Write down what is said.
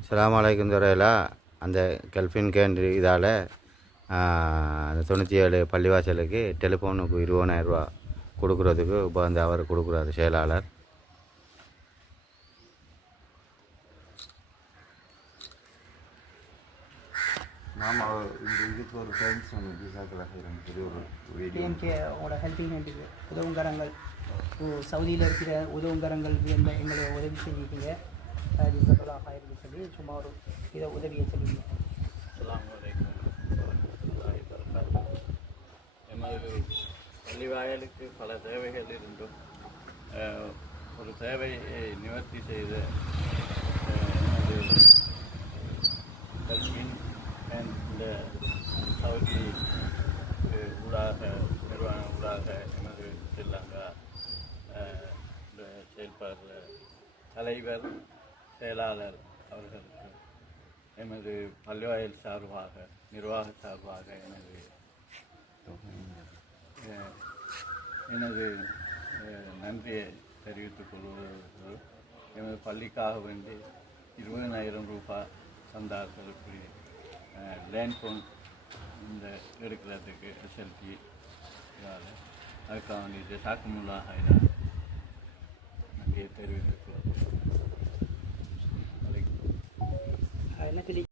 அஸ்ஸலாமு அலைக்கும் துறையில் அந்த கெல்ஃபின் கேண்ட் இதால் அந்த 97 பள்ளிவாசலுக்கு டெலிஃபோனுக்கு 20,000 கொடுக்குறதுக்கு இப்போ அந்த அவர் கொடுக்குறாரு செயலாளர். நாம் இந்த இதுக்கு ஒரு தேங்க்ஸ் ஒன்று விசாக்களை செய்கிறோம். ஒரு உங்களோட ஹெல்பிங் ஹேண்டுக்கு உதவுங்கரங்கள் சவுதியில் இருக்கிற உதவுங்கரங்கள் எங்களை உதவி செஞ்சுக்கிங்க சொல்லி சும்மா ஒரு இதை உதவியை சொல்லிங்க. எமது பள்ளிவாயலுக்கு பல தேவைகள் இருந்தும் ஒரு தேவையை நிவர்த்தி செய்த கல்வியின் இந்த சவுதி ஊடாக நிறுவன ஊடாக எமது ஸ்ரீலங்கா செயல்பாடு தலைவர் செயலாளர் அவர்களுக்கு எமது பள்ளிவாயல் சார்பாக நிர்வாக சார்பாக எனது நன்றியை தெரிவித்துக் கொள்வது. எமது பள்ளிக்காக வேண்டி 20,000 ரூபாய் தந்தார்கள். இப்படி லேண்ட் ஃபோன் இந்த எடுக்கிறதுக்கு எஸ்எல்டி அதுக்காக வேண்டிய சாக்குமுல்லாக நன்றியை தெரிவித்துக் கொள்வது.